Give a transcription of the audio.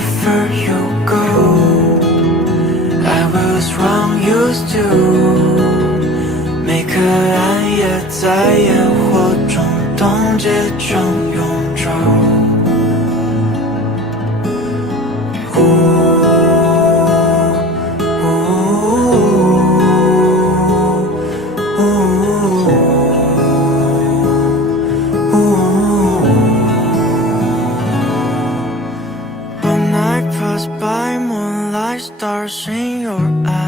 wherever you go. I was wrong, used to。每颗暗夜在烟火中冻结成永久。When I pass by moonlight stars in your eyes.